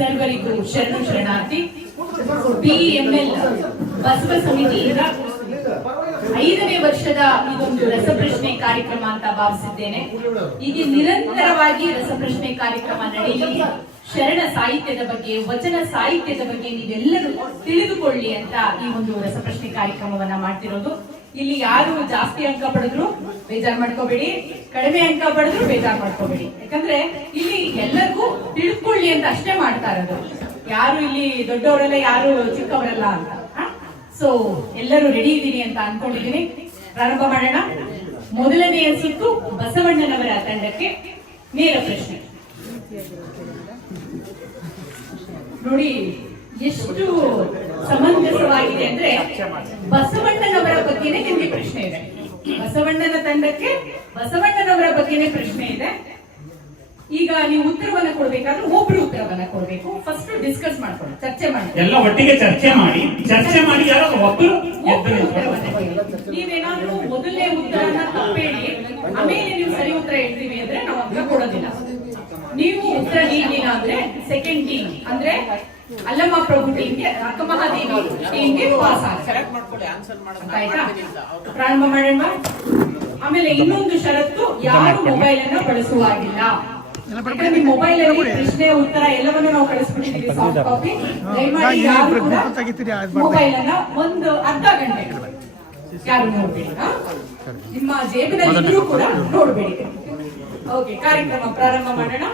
ಸರ್ವರಿಗೂ ಶರಣು ಶರಣಾರ್ಥಿ ಬಿಎಂಎಲ್ ಬಸವ ಸಮಿತಿಯಿಂದ ಐದನೇ ವರ್ಷದ ಇದೊಂದು ರಸಪ್ರಶ್ನೆ ಕಾರ್ಯಕ್ರಮ ಅಂತ ಭಾವಿಸಿದ್ದೇನೆ. ಇಲ್ಲಿ ನಿರಂತರವಾಗಿ ರಸಪ್ರಶ್ನೆ ಕಾರ್ಯಕ್ರಮ ನಡೆಯಲಿ. ಶರಣ ಸಾಹಿತ್ಯದ ಬಗ್ಗೆ, ವಚನ ಸಾಹಿತ್ಯದ ಬಗ್ಗೆ ನೀವೆಲ್ಲರೂ ತಿಳಿದುಕೊಳ್ಳಿ ಅಂತ ಈ ಒಂದು ರಸಪ್ರಶ್ನೆ ಕಾರ್ಯಕ್ರಮವನ್ನ ಮಾಡ್ತಿರೋದು. ಇಲ್ಲಿ ಯಾರು ಜಾಸ್ತಿ ಅಂಕ ಪಡೆದ್ರು ಬೇಜಾರ್ ಮಾಡ್ಕೋಬೇಡಿ. ಕಡಿಮೆ ಅಂಕ ಪಡೆದ್ರು ಬೇಜಾರ್ ಮಾಡ್ಕೋಬೇಡಿ. ಯಾಕಂದ್ರೆ ಇಲ್ಲಿ ಎಲ್ಲರಿಗೂ ತಿಳ್ಕೊಳ್ಳಿ ಅಂತ ಅಷ್ಟೇ ಮಾಡ್ತಾ ಇರೋದು. ಯಾರು ಇಲ್ಲಿ ದೊಡ್ಡವರೆಲ್ಲ, ಯಾರು ಚಿಕ್ಕವರಲ್ಲ ಅಂತ. ಸೊ ಎಲ್ಲರೂ ರೆಡಿ ಇದ್ದೀನಿ ಅಂತ ಅನ್ಕೊಂಡಿದ್ದೀನಿ. ಪ್ರಾರಂಭ ಮಾಡೋಣ. ಮೊದಲನೆಯ ಸುತ್ತು ಬಸವಣ್ಣನವರ ತಂಡಕ್ಕೆ ನೇರ ಪ್ರಶ್ನೆ. ನೋಡಿ, ಎಷ್ಟು ಸಮಂಜಸವಾಗಿದೆ ಅಂದ್ರೆ ಬಸವಣ್ಣನವರ ಬಗ್ಗೆನೇ ನಿಮ್ಗೆ ಪ್ರಶ್ನೆ ಇದೆ. ಬಸವಣ್ಣನ ತಂಡಕ್ಕೆ ಬಸವಣ್ಣನವರ ಬಗ್ಗೆನೇ ಪ್ರಶ್ನೆ ಇದೆ. ಈಗ ನೀವು ಉತ್ತರವನ್ನ ಕೊಡ್ಬೇಕಾದ್ರೆ ಒಬ್ರು ಉತ್ತರವನ್ನ ಕೊಡ್ಬೇಕು. ಫಸ್ಟ್ ಡಿಸ್ಕಸ್ ಮಾಡ್ಕೊಳ್ಳಿ ಚರ್ಚೆ ಮಾಡಿ ಎಲ್ಲ ಒಟ್ಟಿಗೆ ಚರ್ಚೆ ಮಾಡಿ ಚರ್ಚೆ ಮಾಡಿ ಯಾರೋ ಒಬ್ಬರು ನೀವೇನಾದ್ರೂ ಮೊದಲನೇ ಉತ್ತರನ ತಪ್ಪೇಳಿ ಆಮೇಲೆ ನೀವು ಸರಿ ಉತ್ತರ ಹೇಳ್ತೀವಿ ಅಂದ್ರೆ ನಾವು ಅಂಕ ಕೊಡೋದಿಲ್ಲ. ನೀವು ಉತ್ತರ ನೀಡಲಿಲ್ಲ ಅಂದ್ರೆ ಸೆಕೆಂಡ್ ಟೀಮ್ ಅಂದ್ರೆ ಅಲ್ಲಮ್ಮ ಪ್ರಭು ಟೀಮ್ಗೆ ಅಕ್ಕಮಹಾದೇವಿ ಟೀಮ್ಗೆ ಪಾಸ್ ಆಗ್ತಾರೆ ಮಾಡ್ಕೊಳ್ಳಿ ಆನ್ಸರ್ ಅರ್ಥ ಪ್ರಾರಂಭ ಮಾಡೋಣ ಆಮೇಲೆ ಇನ್ನೊಂದು ಷರತ್ತು ಯಾರು ಮೊಬೈಲ್ ಅನ್ನ ಬಳಸುವಾಗಿಲ್ಲ ಯಾಕಂದ್ರೆ ಮೊಬೈಲ್ ಅಲ್ಲಿ ಪ್ರಶ್ನೆ ಉತ್ತರ ಎಲ್ಲವನ್ನೂ ನಾವು ಕಳಿಸ್ಬಿಟ್ಟಿದ್ದೀವಿ ಸಾಫ್ಟ್ ಕಾಪಿ ದಯಮಾಡಿ ಯಾರು ಮೊಬೈಲ್ ಅನ್ನ ಒಂದು ಅರ್ಧ ಗಂಟೆ ಯಾರು ನೋಡ್ಬೇಡಿ? ನಿಮ್ಮ ಜೇಬಿನಲ್ಲಿ ಇದ್ರೂ ಕೂಡ ನೋಡ್ಬೇಡಿ. ಓಕೆ ಕಾರ್ಯಕ್ರಮ ಪ್ರಾರಂಭ ಮಾಡೋಣ.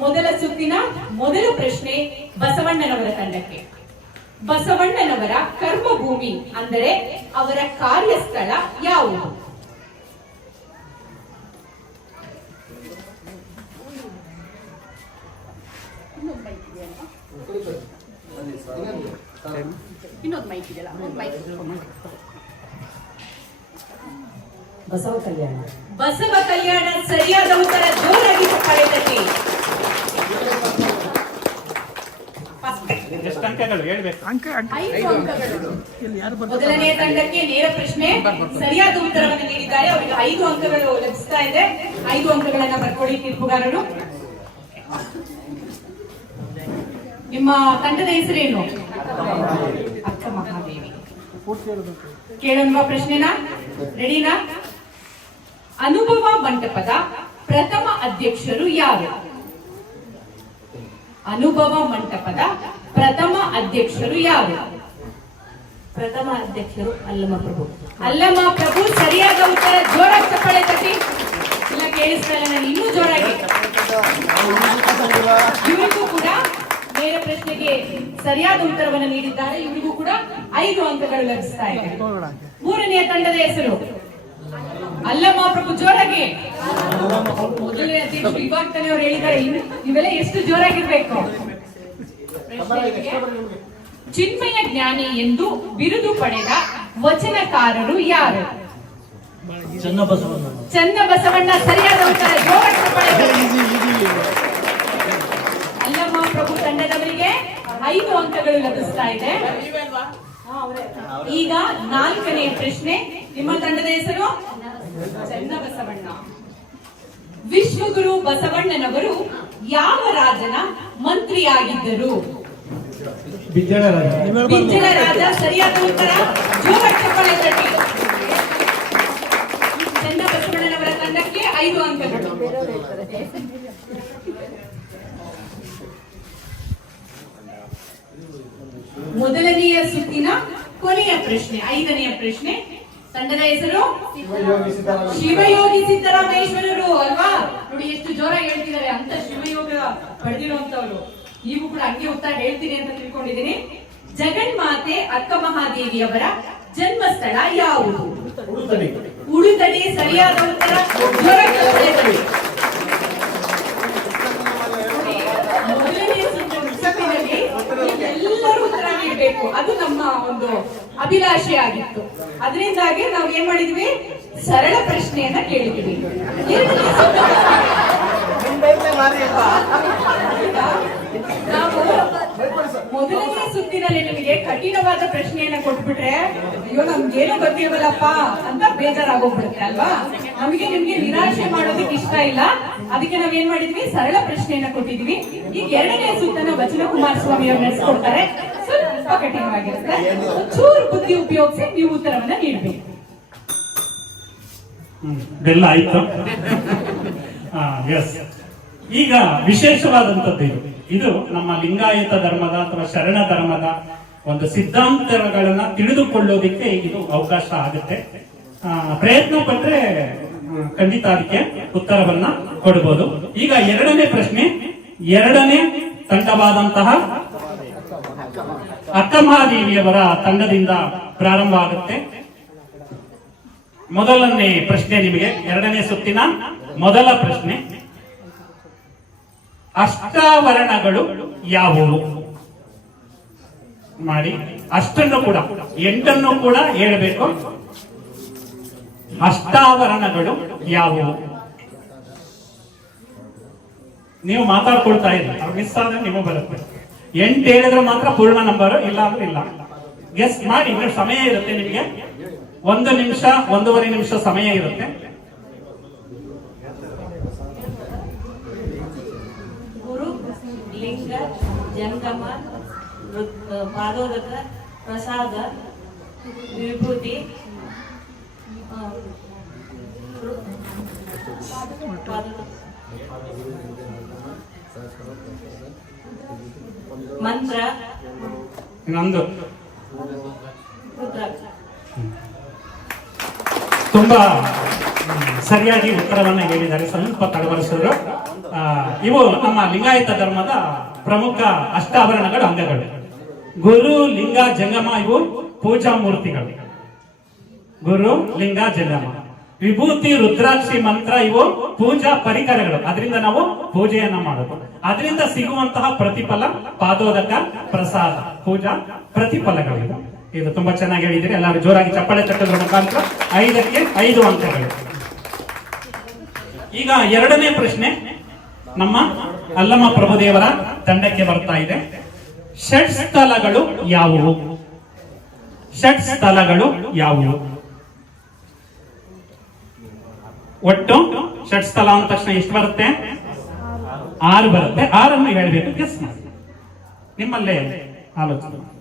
ಮೊದಲ ಸುತ್ತಿನ ಮೊದಲ ಪ್ರಶ್ನೆ ಬಸವಣ್ಣನವರ ತಂಡಕ್ಕೆ. ಬಸವಣ್ಣನವರ ಕರ್ಮಭೂಮಿ ಅಂದರೆ ಅವರ ಕಾರ್ಯಸ್ಥಳ ಯಾವುದು? ಇನ್ನೊಂದು ಮೈಕ್ ಇದೆಯಲ್ಲ mic Basavakalyan. Basavakalyan ಸರಿಯಾದ ಉತ್ತರ ಜೋರಾಗಿ ಚಪ್ಪಾಳೆ ತಟ್ಟಿ First. ಎಷ್ಟು ಅಂಕಗಳು. ಹೇಳ್ಬೇಕು. ಐದು ಅಂಕಗಳು. ಮೊದಲನೆಯ ತಂಡಕ್ಕೆ ನೇರ ಪ್ರಶ್ನೆ. ಸರಿಯಾದ ಉತ್ತರವನ್ನು ನೀಡಿದ್ದಾರೆ. ಅವರಿಗೆ ಐದು ಅಂಕಗಳು ಲಭಿಸ್ತಾ ಇದೆ. ಐದು ಅಂಕಗಳನ್ನ ಬರ್ಕೊಳ್ಳಿ ತೀರ್ಪುಗಾರರು. ನಿಮ್ಮ ತಂಡದ ಹೆಸರೇನು? ಅಕ್ಕ ಮಹಾದೇವಿ. ಕೇಳುವ ಪ್ರಶ್ನೆನಾ? ರೆಡಿನಾ? ಅನುಭವ ಮಂಟಪದ ಪ್ರಥಮ ಅಧ್ಯಕ್ಷರು ಯಾರು? ಅನುಭವ ಮಂಟಪದ ಪ್ರಥಮ ಅಧ್ಯಕ್ಷರು ಯಾರು? ಪ್ರಥಮ ಅಧ್ಯಕ್ಷರು ಅಲ್ಲಮ ಪ್ರಭು. ಅಲ್ಲಮ್ಮ ಪ್ರಭು, ಸರಿಯಾದ ಉತ್ತರ, ಜೋರಾಗಿ ಚಪ್ಪಾಳೆ ತಟ್ಟಿ. ಇಲ್ಲ, ಕೇಳಿಸ್ತಾ ನಾನು ಇನ್ನೂ ಜೋರಾಗಿ. ಇವರಿಗೂ ಕೂಡ ನೇರ ಪ್ರಶ್ನೆಗೆ ಸರಿಯಾದ ಉತ್ತರವನ್ನು ನೀಡಿದ್ದಾರೆ. ಇವರಿಗೂ ಕೂಡ ಐದು ಅಂಕಗಳು ಲಭಿಸ್ತಾ ಇದೆ. ಮೂರನೆಯ ತಂಡದ ಹೆಸರು? ಅಲ್ಲಮ್ಮ ಪ್ರಭು, ಜೋರಾಗಿ. ಇವಾಗ ತಾನೇ ಅವ್ರು ಹೇಳಿದ್ದಾರೆ. ಇನ್ನು- ಇವೆಲ್ಲ ಎಷ್ಟು ಜೋರಾಗಿರ್ಬೇಕು? ಚಿನ್ಮಯ ಜ್ಞಾನಿ ಎಂದು ಬಿರುದು ಪಡೆದ ವಚನಕಾರರು ಯಾರು? ಚನ್ನ ಬಸವಣ್ಣ ಸರಿಯಾದ ಉತ್ತರ. ಅಲ್ಲಮ್ಮ ಪ್ರಭು ತಂಡದವರಿಗೆ ಐದು ಅಂಕಗಳು ಲಭಿಸ್ತಾ ಇದೆ. ಈಗ ನಾಲ್ಕನೇ ಪ್ರಶ್ನೆ. ನಿಮ್ಮ ತಂಡದ ಹೆಸರು? ಚನ್ನ ಬಸವಣ್ಣ ವಿಶ್ವಗುರು ಬಸವಣ್ಣನವರು ಯಾವ ರಾಜನ ಮಂತ್ರಿಯಾಗಿದ್ದರು? ಬಿಜ್ಜಳ ರಾಜ ಸರಿಯಾದ ಉತ್ತರ ಜೋರಾಗಿ ಚಪ್ಪಾಳೆ ತಟ್ಟಿ ಚನ್ನ ಬಸವಣ್ಣನವರ ತಂಡಕ್ಕೆ ಐದು ಅಂಕಗಳು. ಮೊದಲನೆಯ ಸುತ್ತಿನ ಕೊನೆಯ ಪ್ರಶ್ನೆ ಐದನೆಯ ಪ್ರಶ್ನೆ. ತಂಡದ ಹೆಸರು? ಶಿವಯೋಗಿ ಸಿದ್ದರಾಮೇಶ್ವರರು ಅಲ್ವಾ? ನೋಡಿ ಎಷ್ಟು ಜೋರಾಗಿ ಹೇಳ್ತಿದ್ದಾರೆ. ಅಂತ ಶಿವಯೋಗ ಪಡೆದಿರುವಂತವ್ರು. ನೀವು ಕೂಡ ಹಂಗೆ ಉತ್ತರ ಹೇಳ್ತೀರಿ ಅಂತ ತಿಳ್ಕೊಂಡಿದ್ದೀನಿ. ಜಗನ್ಮಾತೆ ಅಕ್ಕ ಮಹಾದೇವಿಯವರ ಜನ್ಮಸ್ಥಳ ಯಾವುದು? ಉಡುತಡಿ ಸರಿಯಾದ ಉತ್ತರ. ಮೊದಲನೇ ಎಲ್ಲರೂ ಉತ್ತರ ನೀಡಬೇಕು. ಅದು ನಮ್ಮ ಒಂದು ಅಭಿಲಾಷೆ ಆಗಿತ್ತು ಅದರಿಂದಾಗಿ ನಾವು ಏನ್ ಮಾಡಿದ್ವಿ? ಸರಳ ಪ್ರಶ್ನೆಯನ್ನ ಕೇಳಿದ್ವಿ. ನಾವು ಮೊದಲನೇ ಸುತ್ತಿನಲ್ಲಿ ನಿಮಗೆ ಕಠಿಣವಾದ ಪ್ರಶ್ನೆಯನ್ನ ಕೊಟ್ಬಿಟ್ರೆ ಅಯ್ಯೋ ನಮ್ಗೇನು ಗೊತ್ತಿಲ್ವಲ್ಲಪ್ಪ ಅಂತ ಬೇಜಾರಾಗೋಗ್ಬಿಡುತ್ತೆ ಅಲ್ವಾ? ನಮಗೆ ನಿಮ್ಗೆ ನಿರಾಶೆ ಮಾಡೋದಕ್ಕೆ ಇಷ್ಟ ಇಲ್ಲ. ಅದಕ್ಕೆ ನಾವೇನ್ ಏನ್ ಮಾಡಿದ್ವಿ? ಸರಳ ಪ್ರಶ್ನೆಯನ್ನ ಕೊಟ್ಟಿದ್ವಿ. ಈಗ ಎರಡನೇ ಸುತ್ತನ್ನ ವಚನ ಕುಮಾರಸ್ವಾಮಿ ಅವರು ನಡೆಸ್ಕೊಡ್ತಾರೆ. ಸ್ವಲ್ಪ ಕಠಿಣವಾಗಿರುತ್ತೆ ಚೂರು ಬುದ್ಧಿ ಉಪಯೋಗಿಸಿ ನೀವು ಉತ್ತರವನ್ನ ನೀಡಬೇಕು. ಹ್ಮ್, ಬೆಲ್ಲ ಆಯ್ತು? ಎಸ್ ಈಗ ವಿಶೇಷವಾದಂತದ್ದು ಇದು. ಇದು ನಮ್ಮ ಲಿಂಗಾಯತ ಧರ್ಮದ ಅಥವಾ ಶರಣ ಧರ್ಮದ ಒಂದು ಸಿದ್ಧಾಂತಗಳನ್ನ ತಿಳಿದುಕೊಳ್ಳೋದಿಕ್ಕೆ ಇದು ಅವಕಾಶ ಆಗುತ್ತೆ. ಆ, ಪ್ರಯತ್ನ ಪಟ್ರೆ ಆ, ಖಂಡಿತ ಅದಕ್ಕೆ ಉತ್ತರವನ್ನ ಕೊಡಬಹುದು ಈಗ ಎರಡನೇ ಪ್ರಶ್ನೆ, ಎರಡನೇ ತಂಡವಾದಂತಹ ಅಕ್ಕಮಹಾದೇವಿಯವರ ತಂಡದಿಂದ ಪ್ರಾರಂಭ ಆಗುತ್ತೆ. ಮೊದಲನೇ ಪ್ರಶ್ನೆ ನಿಮಗೆ, ಎರಡನೇ ಸುತ್ತಿನ ಮೊದಲ ಪ್ರಶ್ನೆ. ಅಷ್ಟಾವರಣಗಳು ಯಾವುವು? ಮಾಡಿ, ಅಷ್ಟನ್ನು ಕೂಡ, ಎಂಟನ್ನು ಕೂಡ ಹೇಳಬೇಕು. ಅಷ್ಟಾವರಣಗಳು ಯಾವುವು? ನೀವು ಮಾತಾಡ್ಕೊಳ್ತಾ ಇಲ್ಲ ಮಿಸ್ ಆದ್ರೆ ನಿಮಗೆ ಬರುತ್ತೆ. ಎಂಟು ಹೇಳಿದ್ರೆ ಮಾತ್ರ ಪೂರ್ಣ ನಂಬರ್ ಇಲ್ಲ ಅಂದ್ರೆ ಇಲ್ಲ. ಗೆಸ್ ಮಾಡಿ, ಇನ್ನು ಸಮಯ ಇರುತ್ತೆ ನಿಮಗೆ. ಒಂದು ನಿಮಿಷ, ಒಂದೂವರೆ ನಿಮಿಷ ಸಮಯ ಇರುತ್ತೆ. ಜಂಗಮ ಪಾದೋದಕ, ಪ್ರಸಾದ, ವಿಭೂತಿ. ಮಂತ್ರ. ನಂದು. ತುಂಬಾ ಸರಿಯಾಗಿ ಉತ್ತರವನ್ನು ಹೇಳಿದ್ದಾರೆ. ಸ್ವಲ್ಪ ತಡವರಿಸಿದ್ರು. ಇವು ನಮ್ಮ ಲಿಂಗಾಯತ ಧರ್ಮದ ಪ್ರಮುಖ ಅಷ್ಟಾಭರಣಗಳ ಅಂಗಗಳು. ಗುರು ಲಿಂಗ ಜಂಗಮ ಇವು ಪೂಜಾ ಮೂರ್ತಿಗಳು. ಗುರು ಲಿಂಗ ಜಲಮ. ವಿಭೂತಿ, ರುದ್ರಾಕ್ಷಿ, ಮಂತ್ರ, ಇವು ಪೂಜಾ ಪರಿಕರಗಳು. ಅದರಿಂದ ನಾವು ಪೂಜೆಯನ್ನ ಮಾಡೋದು. ಅದರಿಂದ ಸಿಗುವಂತಹ ಪ್ರತಿಫಲ ಪಾದೋದಕ, ಪ್ರಸಾದ, ಪೂಜಾ ಪ್ರತಿಫಲಗಳು ಇದು. ತುಂಬಾ ಚೆನ್ನಾಗಿ ಹೇಳಿದಿರಿ ಎಲ್ಲರೂ ಜೋರಾಗಿ ಚಪ್ಪಾಳೆ ತಟ್ಟದ ಮುಖಾಂತರ. ಐದಕ್ಕೆ ಐದು ಅಂಕಗಳು. ಈಗ ಎರಡನೇ ಪ್ರಶ್ನೆ. ನಮ್ಮ ಅಲ್ಲಮ್ಮ ಪ್ರಭುದೇವರ ತಂಡಕ್ಕೆ ಬರ್ತಾ ಇದೆ. ಷಟ್ ಸ್ಥಳಗಳು ಯಾವುವು? ಷಟ್ ಸ್ಥಳಗಳು ಯಾವುವು? ಒಟ್ಟು ಷಟ್ ಸ್ಥಳ ಅಂದ ತಕ್ಷಣ ಎಷ್ಟು ಬರುತ್ತೆ? ಆರು ಬರುತ್ತೆ. ಆರನ್ನು ಹೇಳಬೇಕು. ಗೆಸ್ ಮಾಡಿ. ನಿಮ್ಮಲ್ಲೇ ಆಲೋಚನೆ.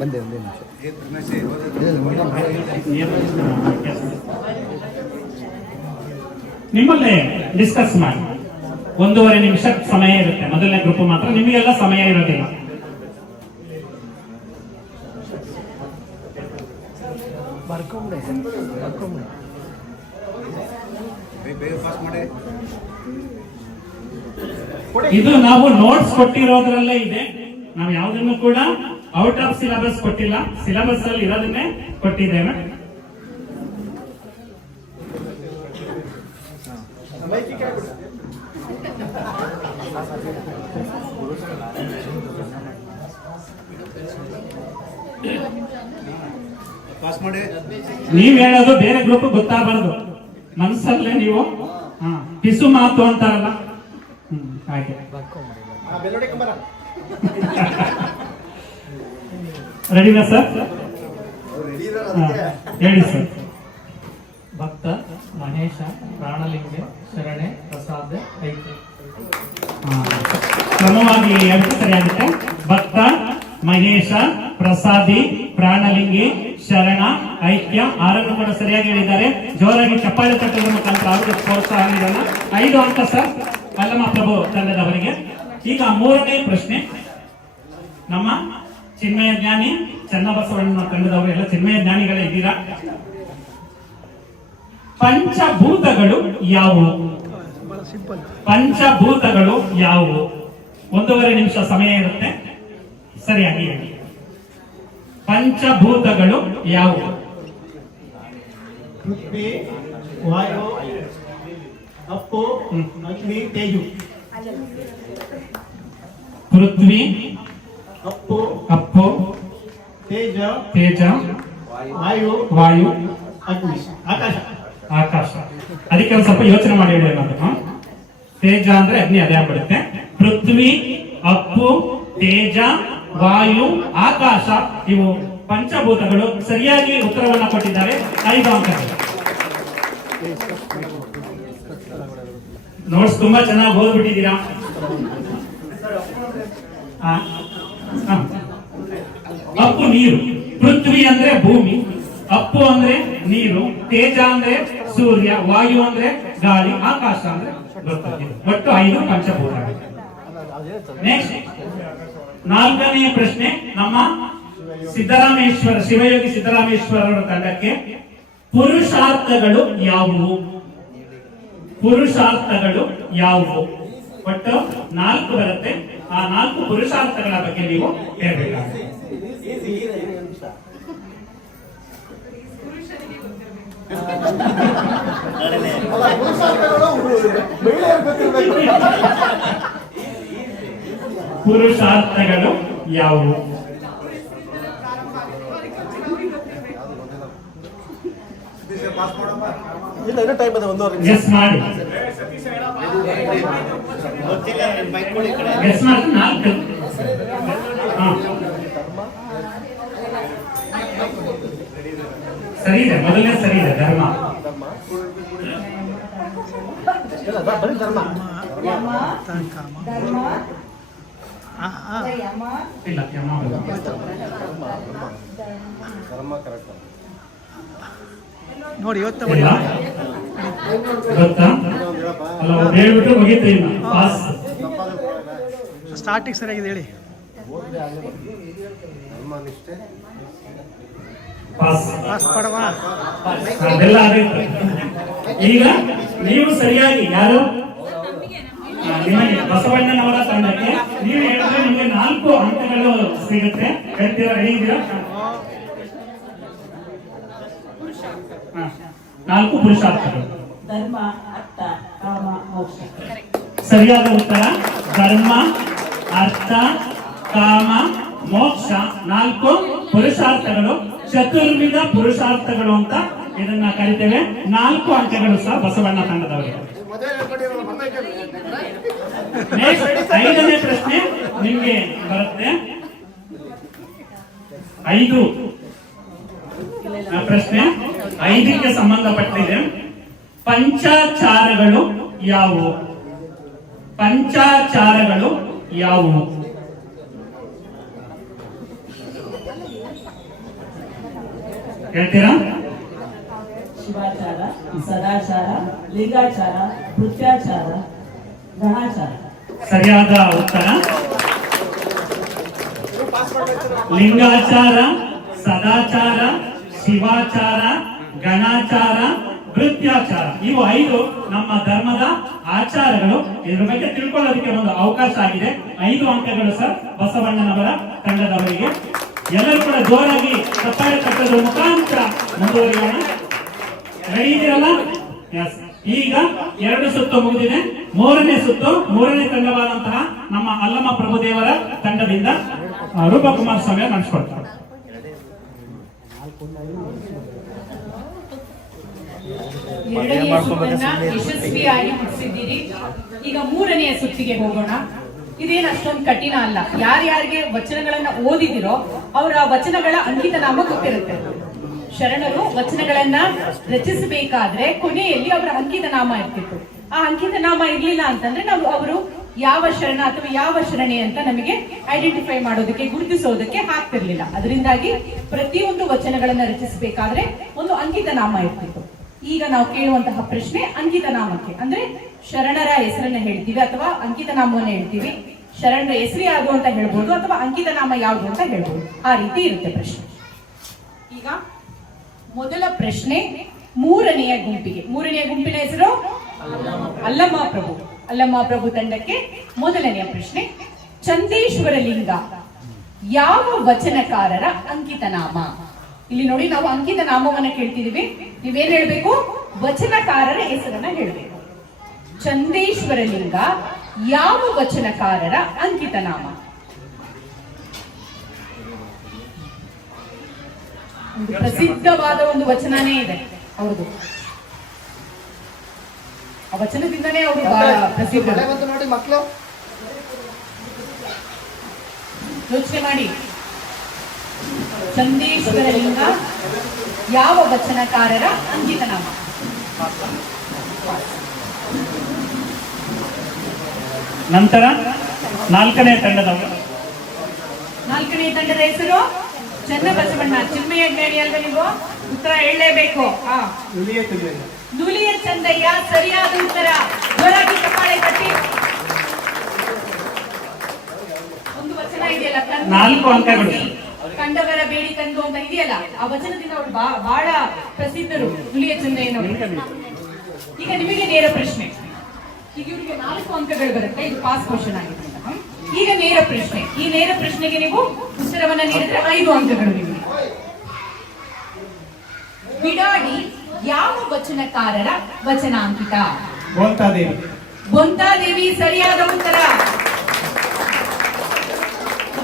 ಬಂದೆ ಒಂದೇ ನಿಮಿಷ. ನಿಮ್ಮಲ್ಲೇ ಡಿಸ್ಕಸ್ ಮಾಡಿ. ಒಂದೂವರೆ ನಿಮಿಷ ಸಮಯ ಇರುತ್ತೆ. ಮೊದಲನೇ ಗ್ರೂಪ್ ಮಾತ್ರ. ನಿಮಗೆಲ್ಲ ಸಮಯ ಇರೋದಿಲ್ಲ. ಇದು ನಾವು ನೋಟ್ಸ್ ಕೊಟ್ಟಿರೋದ್ರಲ್ಲೇ ಇದೆ. ನಾವು ಯಾವುದನ್ನು ಕೂಡ ಔಟ್ ಆಫ್ ಸಿಲೆಬಸ್ ಕೊಟ್ಟಿಲ್ಲ. ಸಿಲೆಬಸ್ ಅಲ್ಲಿ ಇರೋದನ್ನೇ ಕೊಟ್ಟಿದ್ದೇವೆ ಪಾಸ್ ಮಾಡಿ ನೀವ್ ಹೇಳೋದು ಬೇರೆ ಗ್ರೂಪ್ ಗೊತ್ತಾಗಬಾರ್ದು. ಮನ್ಸಲ್ಲೇ ನೀವು. ಹಾ ಪಿಸು ಮಾತು ಅಂತಾರಲ್ಲ. ಹ್ಮ್ ಹಾಗೆ. ರೆಡಿನಾ ಸರ್? ಹೇಳಿ ಸರ್. ಭಕ್ತ ಮಹೇಶ ಪ್ರಾಣಲಿಂಗೆ ಶರಣೆ ಪ್ರಸಾದ ಐತಿ ಹಾ. ಕ್ರಮವಾಗಿ ಎರಡು ಸರಿಯಾಗುತ್ತೆ. ಭಕ್ತ ಮಹೇಶ, ಪ್ರಸಾದಿ, ಪ್ರಾಣಲಿಂಗಿ, ಶರಣ, ಐಕ್ಯ ಆರನ್ನು ಕೂಡ ಸರಿಯಾಗಿ ಹೇಳಿದ್ದಾರೆ. ಜೋರಾಗಿ ಚಪ್ಪಾಳೆ ತಟ್ಟದ ಮುಖಾಂತರ ಅವರಿಗೆ ಪ್ರೋತ್ಸಾಹ ನೀಡೋಣ. ಐದು ಅಂಕ ಸರ್ ಅಲ್ಲಮ್ಮ ಪ್ರಭು ತಂಡದವರಿಗೆ. ಈಗ ಮೂರನೇ ಪ್ರಶ್ನೆ. ನಮ್ಮ ಚಿನ್ಮಯ ಜ್ಞಾನಿ ಚನ್ನಬಸವಣ್ಣ ತಂಡದವರು ಎಲ್ಲ ಚಿನ್ಮಯ ಜ್ಞಾನಿಗಳೇ ಇದ್ದೀರಾ? ಪಂಚಭೂತಗಳು ಯಾವುವು? ಪಂಚಭೂತಗಳು ಯಾವುವು? ಒಂದೂವರೆ ನಿಮಿಷ ಸಮಯ ಇರುತ್ತೆ. ಸರಿಯಾಗಿ ಪಂಚಭೂತಗಳು ಯಾವುವು? ಪೃಥ್ವಿ ವಾಯು ಅಪ್ಪು. ಅಗ್ನಿ ತೇಜು. ಪೃಥ್ವಿ ಅಪ್ಪು ಅಪ್ಪು ತೇಜ ತೇಜ ವಾಯು ವಾಯು ಅಗ್ನಿ ಆಕಾಶ. ಆಕಾಶ. ಅದಕ್ಕೆ ಒಂದು ಸ್ವಲ್ಪ ಯೋಚನೆ ಮಾಡಿ ಹೇಳಿ ಅನ್ನೋದನ್ನು ತೇಜ ಅಂದ್ರೆ ಅಗ್ನಿ ಅದೇ ಆಗ್ಬಿಡುತ್ತೆ. ಪೃಥ್ವಿ ಅಪ್ಪು ತೇಜ ವಾಯು, ಆಕಾಶ ಇವು ಪಂಚಭೂತಗಳು ಸರಿಯಾಗಿ ಉತ್ತರವನ್ನ ಕೊಟ್ಟಿದ್ದಾರೆ. ಐದು ಅಂಕಗಳು. ನೋಟ್ಸ್ ತುಂಬಾ ಚೆನ್ನಾಗಿ ಓದ್ಬಿಟ್ಟಿದ್ದೀರಾ. ಅಪ್ಪು ನೀರು. ಪೃಥ್ವಿ ಅಂದ್ರೆ ಭೂಮಿ. ಅಪ್ಪು ಅಂದ್ರೆ ನೀರು. ತೇಜ ಅಂದ್ರೆ ಸೂರ್ಯ. ವಾಯು ಅಂದ್ರೆ ಗಾಳಿ. ಆಕಾಶ ಅಂದ್ರೆ ಒಟ್ಟು ಐದು ಪಂಚಭೂತ ನೆಕ್ಸ್ಟ್ ನಾಲ್ಕನೆಯ ಪ್ರಶ್ನೆ ನಮ್ಮ ಸಿದ್ದರಾಮೇಶ್ವರ, ಶಿವಯೋಗಿ ಸಿದ್ದರಾಮೇಶ್ವರರ ತಂಡಕ್ಕೆ ಪುರುಷಾರ್ಥಗಳು ಯಾವುವು? ಪುರುಷಾರ್ಥಗಳು ಯಾವುವು? ಒಟ್ಟು ನಾಲ್ಕು ಬರುತ್ತೆ. ಆ ನಾಲ್ಕು ಪುರುಷಾರ್ಥಗಳ ಬಗ್ಗೆ ನೀವು ಹೇಳಬೇಕಾಗುತ್ತೆ. ಮಹಿಳೆಯರು ಗೊತ್ತಿರ್ಬೇಕು ಪುರುಷಾರ್ಥಗಳು ಯಾವುವು? ಇಲ್ಲ ಇನ್ನೂ ಟೈಮ್ ಇದೆ ಒಂದೂವರೆ ಗೆಸ್ ಮಾಡಿ. ಗೆಸ್ ಮಾಡಿ ನಾಲ್ಕು. ಸರಿ ಇದೆ ಮೊದಲನೇ ಸರಿ ಇದೆ ಧರ್ಮ ಧರ್ಮ. ಇಲ್ಲ ಯಮ ಕರ್ಮ ಧರ್ಮ ಕರೆಕ್ಟ್ ನೋಡಿ ಇವತ್ತು ಅವ್ರು ಹೇಳ್ಬಿಟ್ಟು ಮುಗೀತು ಇನ್ನು ಪಾಸ್ ತಪ್ಪಾದ್ರೂ ಸ್ಟಾರ್ಟಿಂಗ್ ಸರಿಯಾಗಿದೆ ಹೇಳಿ. ಪಾಸ್ ಪಾಸ್ ಪಡವಾ? ಈಗ ನೀವು ಸರಿಯಾಗಿ ಯಾರು? ನಿಮಗೆ ಬಸವಣ್ಣನವರ ತಂಡಕ್ಕೆ ನೀವು ಹೇಳಿದ್ರೆ ನಿಮಗೆ ನಾಲ್ಕು ಅಂಕಗಳು ಸಿಗುತ್ತೆ. ಹೇಳ್ತೀರಾ ರೆಡಿ ಇದ್ದೀರಾ ನಾಲ್ಕು ಪುರುಷಾರ್ಥಗಳು. ಧರ್ಮ ಅರ್ಥ ಕಾಮ ಮೋಕ್ಷ. ಸರಿಯಾದ ಉತ್ತರ. ಧರ್ಮ ಅರ್ಥ ಕಾಮ ಮೋಕ್ಷ. ನಾಲ್ಕು ಪುರುಷಾರ್ಥಗಳು. ಚತುರ್ವಿಧ ಪುರುಷಾರ್ಥಗಳು ಅಂತ ಇದನ್ನ ಕರಿತೇವೆ. ನಾಲ್ಕು ಅಂಕಗಳು ಸಹ ಬಸವಣ್ಣ ತಂಡದವರಿಗೆ. ಐದನೇ ಪ್ರಶ್ನೆ ನಿಮ್ಗೆ ಬರುತ್ತೆ. ಐದು. ಪ್ರಶ್ನೆ ಐದಕ್ಕೆ ಸಂಬಂಧಪಟ್ಟಿದೆ. ಪಂಚಾಚಾರಗಳು ಯಾವುವು? ಪಂಚಾಚಾರಗಳು ಯಾವುವು? ಹೇಳ್ತೀರಾ? ಶಿವಾಚಾರ, ಸದಾಚಾರ ಲಿಂಗಾಚಾರ ಕೃತ್ಯಾಚಾರ ಗಣಾಚಾರ ಸರಿಯಾದ ಉತ್ತರ. ಲಿಂಗಾಚಾರ, ಸದಾಚಾರ, ಶಿವಾಚಾರ, ಗಣಾಚಾರ ಕೃತ್ಯಾಚಾರ ಇವು ಐದು ನಮ್ಮ ಧರ್ಮದ ಆಚಾರಗಳು. ಇದ್ರ ಬಗ್ಗೆ ತಿಳ್ಕೊಳ್ಳೋದಕ್ಕೆ ಒಂದು ಅವಕಾಶ ಆಗಿದೆ. ಐದು ಅಂಕಗಳು ಸರ್, ಬಸವಣ್ಣನವರ ತಂಡದವರಿಗೆ. ಎಲ್ಲರೂ ಕೂಡ ಜೋರಾಗಿ ಚಪ್ಪಾಳೆ ತಟ್ಟೋದ್ರ ಮುಖಾಂತರ ಮುಂದುವರಿಯೋಣ. ರೆಡಿ ಇದೆಯಲ್ಲ ಈಗ ಎರಡು ಸುತ್ತು ಮುಗಿದಿದೆ. ಮೂರನೇ ಸುತ್ತು ಮೂರನೇ ತಂಡವಾದಂತಹ ನಮ್ಮ ಅಲ್ಲಮ್ಮ ಪ್ರಭುದೇವರ ತಂಡದಿಂದ ರೂಪಕುಮಾರ್ ಸ್ವಾಮಿ ನಡೆಸ್ಕೊಡ್ತಾರೆ. ಯಶಸ್ವಿಯಾಗಿ ಮುಗಿಸಿದ್ದೀರಿ. ಈಗ ಮೂರನೆಯ ಸುತ್ತಿಗೆ ಹೋಗೋಣ. ಇದೇನು ಅಷ್ಟೊಂದು ಕಠಿಣ ಅಲ್ಲ. ಯಾರ್ಯಾರಿಗೆ ವಚನಗಳನ್ನ ಓದಿದಿರೋ ಅವರ ವಚನಗಳ ಅಂಕಿತ ನಾಮ ಗೊತ್ತಿರುತ್ತೆ. ಶರಣರು ವಚನಗಳನ್ನ ರಚಿಸಬೇಕಾದ್ರೆ ಕೊನೆಯಲ್ಲಿ ಅವರ ಅಂಕಿತ ನಾಮ ಇರ್ತಿತ್ತು. ಆ ಅಂಕಿತ ನಾಮ ಇರ್ಲಿಲ್ಲ ಅಂತಂದ್ರೆ ನಾವು ಅವರು ಯಾವ ಶರಣ ಅಥವಾ ಯಾವ ಶರಣೆ ಅಂತ ನಮಗೆ ಐಡೆಂಟಿಫೈ ಮಾಡೋದಕ್ಕೆ, ಗುರುತಿಸೋದಕ್ಕೆ ಆಗ್ತಿರ್ಲಿಲ್ಲ. ಅದರಿಂದಾಗಿ ಪ್ರತಿಯೊಂದು ವಚನಗಳನ್ನ ರಚಿಸಬೇಕಾದ್ರೆ ಒಂದು ಅಂಕಿತ ನಾಮ ಇರ್ತಿತ್ತು. ಈಗ ನಾವು ಕೇಳುವಂತಹ ಪ್ರಶ್ನೆ ಅಂಕಿತ ನಾಮಕ್ಕೆ. ಅಂದ್ರೆ ಶರಣರ ಹೆಸರನ್ನ ಹೇಳ್ತೀವಿ ಅಥವಾ ಅಂಕಿತ ನಾಮವನ್ನ ಹೇಳ್ತೀವಿ. ಶರಣರ ಹೆಸರು ಯಾವುದು ಅಂತ ಹೇಳ್ಬೋದು ಅಥವಾ ಅಂಕಿತ ನಾಮ ಯಾವುದು ಅಂತ ಹೇಳ್ಬೋದು. ಆ ರೀತಿ ಇರುತ್ತೆ ಪ್ರಶ್ನೆ. ಈಗ ಮೊದಲ ಪ್ರಶ್ನೆ ಮೂರನೆಯ ಗುಂಪಿಗೆ. ಮೂರನೆಯ ಗುಂಪಿನ ಹೆಸರು? ಅಲ್ಲಮ್ಮ ಪ್ರಭು ಅಲ್ಲಮ್ಮ ಪ್ರಭು ತಂಡಕ್ಕೆ ಮೊದಲನೆಯ ಪ್ರಶ್ನೆ ಚಂದೇಶ್ವರ ಲಿಂಗ ಯಾವ ವಚನಕಾರರ ಅಂಕಿತ ನಾಮ ಇಲ್ಲಿ ನೋಡಿ ನಾವು ಅಂಕಿತ ನಾಮವನ್ನ ಕೇಳ್ತಿದೀವಿ ನೀವೇನ್ ಹೇಳ್ಬೇಕು? ವಚನಕಾರರ ಹೆಸರನ್ನ ಹೇಳ್ಬೇಕು. ಚಂದೇಶ್ವರ ಲಿಂಗ ಯಾವ ವಚನಕಾರರ ಅಂಕಿತ ನಾಮ ಪ್ರಸಿದ್ಧವಾದ ಒಂದು ವಚನನೇ ಇದೆ. ಅವ್ರದ್ದು. ಆ ವಚನದಿಂದನೇ ಅವರು ಬಹಳ ಪ್ರಸಿದ್ಧ ನೋಡಿ ಮಕ್ಕಳು ಯೋಚನೆ ಮಾಡಿ. ಚಂದೇಶ್ವರ ಲಿಂಗ ಯಾವ ವಚನಕಾರರ ಅಂಕಿತ ನಾಮ? ನಂತರ ನಾಲ್ಕನೇ ತಂಡದವರು ನಾಲ್ಕನೇ ತಂಡದ ಹೆಸರು ಚನ್ನಬಸವಣ್ಣ. ಚಿನ್ಮಯ ಜ್ಞಾನಿ ಅಲ್ವ ನೀವು? ಉತ್ತರ ಹೇಳಲೇಬೇಕು. ಹಾ ನುಲಿಯ ಚಂದಯ್ಯ ಸರಿಯಾದ ಉತ್ತರ. ಜೋರಾಗಿ ಚಪ್ಪಾಳೆ ಕಟ್ಟಿ. ಒಂದು ವಚನ ಇದೆಯಲ್ಲ ನಾಲ್ಕು ಅಂಕಗಳು. ಕಂಡವರ ಬೇಡಿ ತಂದು ಅಂತ ಇದೆಯಲ್ಲ ಆ ವಚನದಿಂದ ಅವಳು ಬಹಳ ಪ್ರಸಿದ್ಧರು ನುಲಿಯ ಚಂದಯ್ಯನವರು. ಈಗ ನಿಮಗೆ ನೇರ ಪ್ರಶ್ನೆ. ಈಗ ಇವರಿಗೆ ನಾಲ್ಕು ಅಂಕಗಳು ಬರುತ್ತೆ ಇದು ಪಾಸ್ ಕ್ವಶನ್ ಆಗಿದೆ. ಈಗ ನೇರ ಪ್ರಶ್ನೆ. ಈ ನೇರ ಪ್ರಶ್ನೆಗೆ ನೀವು ಉತ್ತರವನ್ನ ನೀಡಿದ್ರೆ ಐದು ಅಂಕಗಳು ನಿಮಗೆ. ಬಿಡಾಡಿ ಯಾವ ವಚನಕಾರರ ವಚನಾಂಕಿತ? ಗೊಂತಾದೇವಿ. ಬೊಂತಾದೇವಿ ಸರಿಯಾದ ಉತ್ತರ.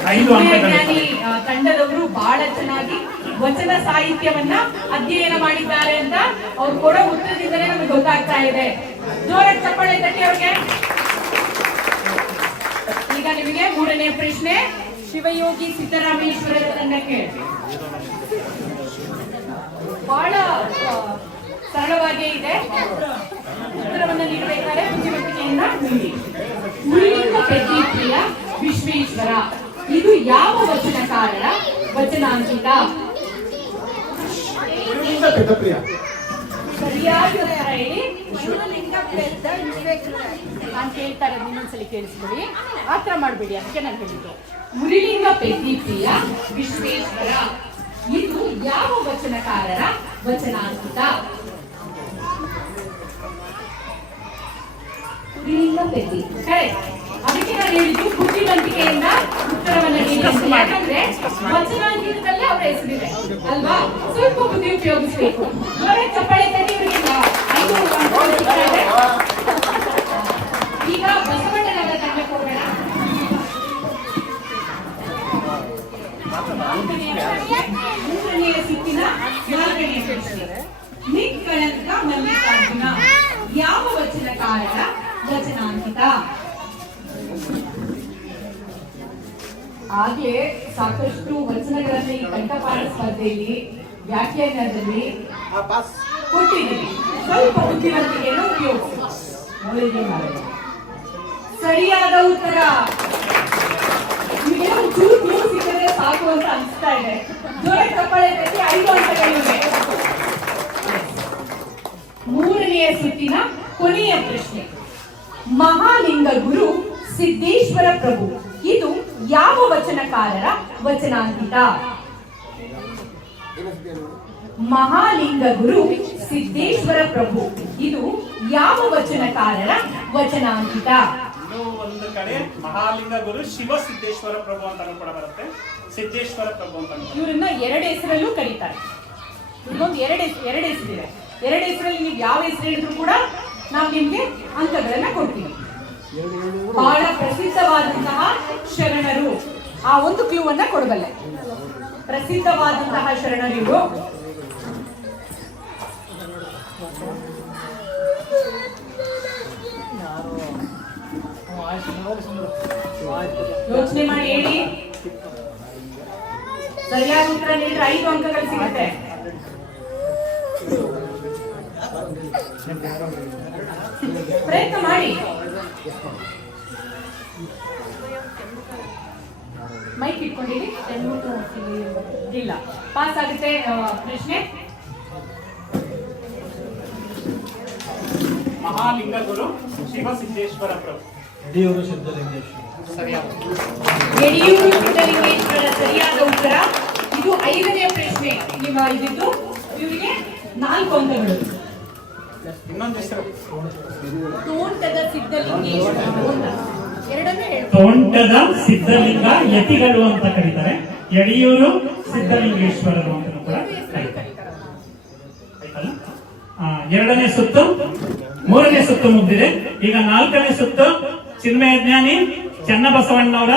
ಜ್ಞಾನಿ, ತಂಡದವರು ಬಹಳ ಚೆನ್ನಾಗಿ ವಚನ ಸಾಹಿತ್ಯವನ್ನ ಅಧ್ಯಯನ ಮಾಡಿದ್ದಾರೆ ಅಂತ ಅವ್ರು ಕೊಡೋ ಉತ್ತರದಿಂದಲೇ ನಮಗೆ ಗೊತ್ತಾಗ್ತಾ ಇದೆ. ಜೋರಾಗಿ ಚಪ್ಪಳೆ ತಟ್ಟಿ ಅವ್ರಿಗೆ. ಈಗ ನಿಮಗೆ ಮೂರನೇ ಪ್ರಶ್ನೆ ಶಿವಯೋಗಿ ಸಿದ್ದರಾಮೇಶ್ವರ ತಂಡಕ್ಕೆ. ಬಹಳ ಸರಳವಾಗಿ ಇದೆ. ಉತ್ತರವನ್ನು ನೀಡಬೇಕಾದ್ರೆ ಬುದ್ಧಿವಂತಿಕೆಯಿಂದ ನೀಡಿ ಉಳಿಯುವ ಪ್ರತಿಕ್ರಿಯ ವಿಶ್ವೇಶ್ವರ. ಇದು ಯಾವ ವಚನಕಾರರ ವಚನಾಂಕಿತ. ಅಂತ ಸರಿಯಾಗಿ ಉತ್ತರ ಹೇಳಿ. ಅಂತ ಹೇಳ್ತಾರೆ ಇನ್ನೊಂದ್ಸಲಿ ಕೇಳಿಸ್ಕೊಳ್ಳಿ. ಆತರ ಮಾಡಬೇಡಿ ಅದಕ್ಕೆ ನಾನು ಹೇಳಿದ್ದು. ಮುರಿಲಿಂಗ ಪೆದ್ದಿಪ್ರಿಯ ವಿಶ್ವೇಶ್ವರ. ಇದು ಯಾವ ವಚನಕಾರರ ವಚನಾಂಕಿತ ಮುರಿಲಿಂಗ ಪೆದ್ದಿ ಕರೆಕ್ಟ್ ಅದಕ್ಕೆ ನಾನು ಹೇಳಿದ್ದು ಬುದ್ಧಿವಂತಿಕೆಯಿಂದ ಉತ್ತರವನ್ನ ನೀಡಿ. ಯಾಕಂದ್ರೆ ವಚನಾಂಕಿತದಲ್ಲೇ ಅವರ ಹೆಸರಿದೆ. ಅಲ್ವಾ? ಸ್ವಲ್ಪ ಬುದ್ಧಿ ಉಪಯೋಗಿಸಬೇಕು. ಜೋರಾಗಿ ಚಪ್ಪಳೆ ತಟ್ಟಿ ಇವರಿಗೆ. ಈಗ ಬಸವಣ್ಣನವರ ತಂಡಕ್ಕೆ ಹೋಗೋಣ ಮೂರನೆಯ ಸುತ್ತಿನ ನಾಲ್ಕನೆಯ ನಿಕ್ಕಳಂಕ ಮಲ್ಲಿಕಾರ್ಜುನ ಯಾವ ವಚನಕಾರರ ವಚನಾಂಕಿತ ಆಗ್ಲೇ ಸಾಕಷ್ಟು ವಚನಗಳಲ್ಲಿ ಕಂಠಪಾಠ ಸ್ಪರ್ಧೆಯಲ್ಲಿ, ವ್ಯಾಖ್ಯಾನದಲ್ಲಿ ಕೊಟ್ಟಿದ್ದೀವಿ. ಸ್ವಲ್ಪ ಬುದ್ಧಿವಂತಿಕೆಯನ್ನು ಉಪಯೋಗಿಸಿ. ಸರಿಯಾದ ಉತ್ತರ. ಸಾಕು ಅಂತ ಅನಿಸ್ತಾ ಇದೆ. ಜೋರಾಗಿ ಚಪ್ಪಾಳೆ ಐದು ಅಂಕಗಳಿವೆ ಮೂರನೆಯ ಸುತ್ತಿನ ಕೊನೆಯ ಪ್ರಶ್ನೆ. ಮಹಾಲಿಂಗ ಗುರು ಸಿದ್ದೇಶ್ವರ ಪ್ರಭು. ಇದು ಯಾವ ವಚನಕಾರರ ವಚನಾಂಕಿತ ಮಹಾಲಿಂಗ ಗುರು ಸಿದ್ದೇಶ್ವರ ಪ್ರಭು. ಇದು ಯಾವ ವಚನಕಾರರ ವಚನಾಂಕಿತ ಒಂದು ಕಡೆ ಮಹಾಲಿಂಗ ಗುರು ಶಿವ ಸಿದ್ದೇಶ್ವರ ಪ್ರಭು ಅಂತ ಕೂಡ ಬರುತ್ತೆ. ಸಿದ್ದೇಶ್ವರ ಪ್ರಭು ಅಂತ ಇವರನ್ನ ಎರಡು ಹೆಸರಲ್ಲೂ ಕರೀತಾರೆ. ಇನ್ನೊಂದು ಎರಡು ಎರಡು ಹೆಸರಿದೆ. ಎರಡು ಹೆಸರಲ್ಲಿ ನೀವು ಯಾವ ಹೆಸರು ಹೇಳಿದ್ರು ಕೂಡ ನಾವು ನಿಮ್ಗೆ ಅಂಕಗಳನ್ನ ಕೊಡ್ತೀವಿ. ಬಹಳ ಪ್ರಸಿದ್ಧವಾದಂತಹ ಶರಣರು. ಆ ಒಂದು ಕ್ಲೂ ಅನ್ನ ಕೊಡಬಲ್ಲ. ಪ್ರಸಿದ್ಧವಾದಂತಹ ಶರಣರು ಯೋಚನೆ ಮಾಡಿ ಹೇಳಿ. ಸರಿಯಾದ ಉತ್ತರ ನೀಡಿದ್ರೆ ಐದು ಅಂಕಗಳು ಸಿಗುತ್ತೆ. ಪ್ರಯತ್ನ ಮಾಡಿ. ಮೈಕ್ ಇಟ್ಕೊಂಡಿರಿ. ಇಲ್ಲ. ಪಾಸ್ ಆಗುತ್ತೆ ಪ್ರಶ್ನೆ ಮಹಾಲಿಂಗ ಗುರು ಶಿವಸಿದ್ದೇಶ್ವರ ಪ್ರಭು. ದೇವರು ಸಿದ್ಧಲಿಂಗೇಶ್ವರ. ಯಡಿಯೂರು ಸರಿಯಾದ ಉತ್ತರ ಇದು ಐದನೇ ಪ್ರಶ್ನೆ. ನಿಮ್ಮ ಇದಿದ್ದು ಇವರಿಗೆ ನಾಲ್ಕು ಅಂಕಗಳು. ಇನ್ನೊಂದು ಹೆಸರು. ತೋಂಟದ ಸಿದ್ಧಲಿಂಗ ಯತಿಗಳು ಅಂತ ಕರೀತಾರೆ. ಯಡಿಯೂರು ಸಿದ್ಧಲಿಂಗೇಶ್ವರರು ಅಂತ ಕೂಡ ಕರೀತಾರೆ. ಆಯ್ತಲ್ಲ? ಎರಡನೇ ಸುತ್ತು ಮೂರನೇ ಸುತ್ತು ಮುಗ್ದಿದೆ. ಈಗ ನಾಲ್ಕನೇ ಸುತ್ತು ಚಿನ್ಮಯ ಜ್ಞಾನಿ ಚನ್ನಬಸವಣ್ಣವರ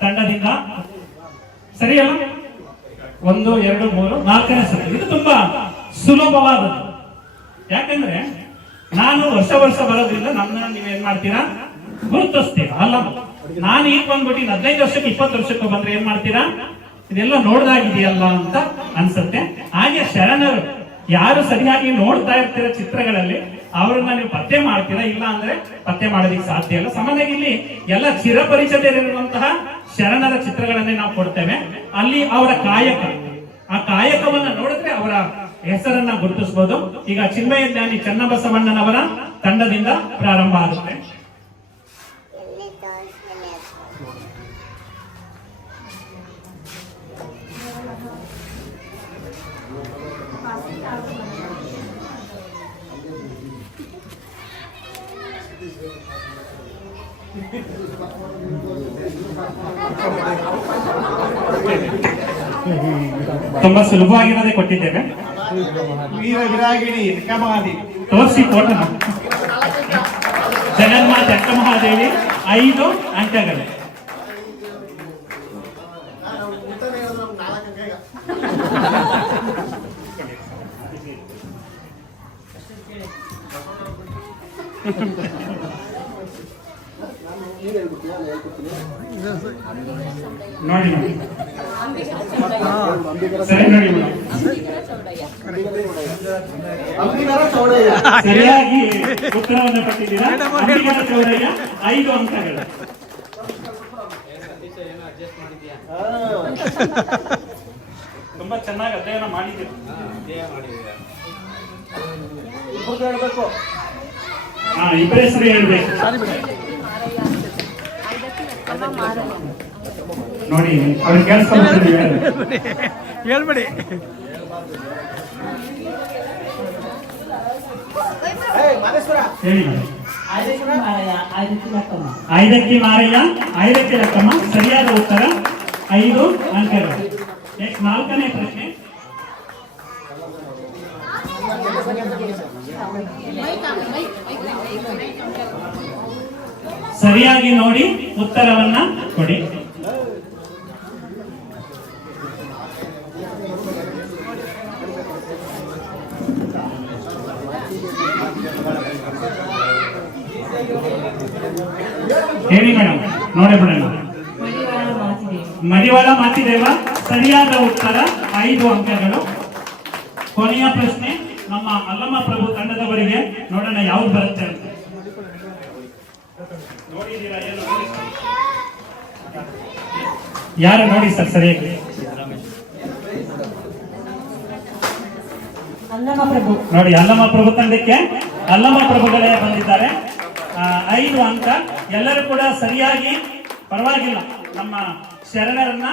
ತಂಡದಿಂದ. ಸರಿಯಲ್ಲ? ಒಂದು, ಎರಡು, ಮೂರು, ನಾಲ್ಕನೇ ಸಲ. ಇದು ತುಂಬಾ ಸುಲಭವಾದದ್ದು. ಯಾಕಂದ್ರೆ ನಾನು ವರ್ಷ ವರ್ಷ ಬರೋದ್ರಿಂದ ನಮ್ಮನ್ನ ನೀವೇನ್ ಮಾಡ್ತೀರಾ? ಗುರುತಿಸ್ತೀರಾ? ಅಲ್ಲ. ನಾನು ಈಗ ಬಂದ್ಬಿಟ್ಟು ಹದಿನೈದು ವರ್ಷಕ್ಕೆ, ಇಪ್ಪತ್ತು ವರ್ಷಕ್ಕೆ ಬಂದ್ರೆ ಏನ್ ಮಾಡ್ತೀರಾ? ಇದೆಲ್ಲ ನೋಡ್ದಾಗಿದೆಯಲ್ಲ ಅಂತ ಅನ್ಸುತ್ತೆ. ಹಾಗೆ ಶರಣರು ಯಾರು ಸರಿಯಾಗಿ ನೋಡ್ತಾ ಇರ್ತೀರ ಚಿತ್ರಗಳಲ್ಲಿ, ಅವ್ರನ್ನ ನೀವು ಪತ್ತೆ ಮಾಡ್ತೀರಾ? ಇಲ್ಲ ಅಂದ್ರೆ ಪತ್ತೆ ಮಾಡೋದಕ್ಕೆ ಸಾಧ್ಯ ಇಲ್ಲ. ಸಾಮಾನ್ಯವಾಗಿ ಇಲ್ಲಿ ಎಲ್ಲ ಚಿರಪರಿಚಿತರಿರುವಂತಹ ಶರಣರ ಚಿತ್ರಗಳನ್ನೇ ನಾವು ಕೊಡ್ತೇವೆ. ಅಲ್ಲಿ ಅವರ ಕಾಯಕ. ಆ ಕಾಯಕವನ್ನ ನೋಡಿದ್ರೆ ಅವರ ಹೆಸರನ್ನ ಗುರುತಿಸಬಹುದು ಈಗ ಚಿನ್ಮಯ ಜ್ಞಾನಿ ಚನ್ನಬಸವಣ್ಣನವರ ತಂಡದಿಂದ ಪ್ರಾರಂಭ ಆಗುತ್ತೆ. ತುಂಬಾ ಸುಲಭವಾಗಿರೋದೇ ಕೊಟ್ಟಿದ್ದೇವೆ. ತೋರಿಸಿ ಕೊಡೋಣ ಜಗನ್ಮಾತ ಅಕ್ಕ ಮಹಾದೇವಿ ಐದು ಅಂಕಗಳು. ನೋಡಿ ನೋಡಿ ಸರಿಯಾಗಿ ಉತ್ತರವನ್ನು ಕೊಟ್ಟಿದ್ದೀರಾ? ಚೌಡಯ್ಯ, ಐದು ಅಂಕಗಳು. ತುಂಬಾ ಚೆನ್ನಾಗಿ ಅಧ್ಯಯನ ಮಾಡಿದ್ದೀರಾ? ಹೇಳ್ಬೇಕು ಇಬ್ಬರ ಹೆಸರು ಹೇಳ್ಬೇಕು. ನೋಡಿ ಅವ್ರಿಗೆ ಕೆಲಸ ಹೇಳ್ಬೇಡಿ ಹೇಳಿ. ಐದಕ್ಕೆ ಮಾರಯ್ಯ ಐದಕ್ಕೆ ಲಕ್ಕಮ್ಮ ಐದಕ್ಕೆ ಮಾರಯ್ಯ ಐದಕ್ಕೆ ಲೆಕ್ಕಮ್ಮ ಸರಿಯಾದ ಉತ್ತರ. ಐದು ಅಂಕೆಗಳು. ನೆಕ್ಸ್ಟ್ ನಾಲ್ಕನೇ ಪ್ರಶ್ನೆ. ಸರಿಯಾಗಿ ನೋಡಿ ಉತ್ತರವನ್ನ ಕೊಡಿ. ಹೇಳಿ ಮೇಡಮ್ ನೋಡಿ ಬಿಡೋಣ ಮಡಿವಾಳ ಮಾತಿದೆ ಮಡಿವಾಳ ಮಾತಿದೇವ, ಸರಿಯಾದ ಉತ್ತರ ಐದು ಅಂಕಗಳು. ಕೊನೆಯ ಪ್ರಶ್ನೆ ನಮ್ಮ ಅಲ್ಲಮ್ಮ ಪ್ರಭು ತಂಡದವರಿಗೆ ನೋಡೋಣ ಯಾವ್ದು ಬರುತ್ತೆ ಅಂತ. ಯಾರು ನೋಡಿ ಸರ್ ಸರಿಯಾಗಿ? ನೋಡಿ, ಅಲ್ಲಮ್ಮ ಪ್ರಭು ತಂಡಕ್ಕೆ ಅಲ್ಲಮ್ಮ ಪ್ರಭುಗಳೇ ಬಂದಿದ್ದಾರೆ. ಐದು ಅಂಕ. ಎಲ್ಲರೂ ಕೂಡ ಸರಿಯಾಗಿ ಪರವಾಗಿಲ್ಲ. ನಮ್ಮ ಶರಣರನ್ನ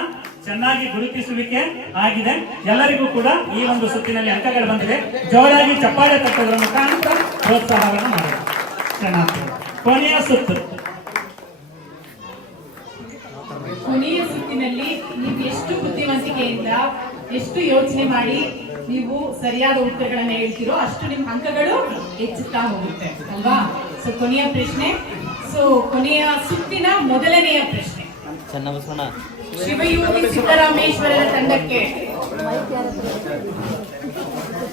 ಚೆನ್ನಾಗಿ ಗುರುತಿಸುವಿಕೆ ಆಗಿದೆ. ಎಲ್ಲರಿಗೂ ಕೂಡ ಈ ಒಂದು ಸುತ್ತಿನಲ್ಲಿ ಅಂಕಗಳು ಬಂದಿದೆ ಜೋರಾಗಿ ಚಪ್ಪಾಳೆ ತಟ್ಟೋದ್ರ ಮುಖಾಂತರ ಪ್ರೋತ್ಸಾಹವನ್ನು ಮಾಡಿದೆ ಚೆನ್ನಾಗಿ ಕೊನೆಯ ಸುತ್ತು ಕೊನೆಯ ಸುತ್ತಿನಲ್ಲಿ ನೀವು ಎಷ್ಟು ಬುದ್ಧಿವಂತಿಕೆಯಿಂದ ಎಷ್ಟು ಯೋಚನೆ ಮಾಡಿ ನೀವು ಸರಿಯಾದ ಉತ್ತರಗಳನ್ನ ಹೇಳ್ತೀರೋ ಅಷ್ಟು ನಿಮ್ಮ ಅಂಕಗಳು ಹೆಚ್ಚುತ್ತಾ ಹೋಗುತ್ತೆ, ಅಲ್ವಾ? ಸೊ ಕೊನೆಯ ಪ್ರಶ್ನೆ. ಸೊ ಕೊನೆಯ ಸುತ್ತಿನ ಮೊದಲನೆಯ ಪ್ರಶ್ನೆ. ಶಿವಯೋಗಿ ಸಿದ್ದರಾಮೇಶ್ವರರ ತಂಡಕ್ಕೆ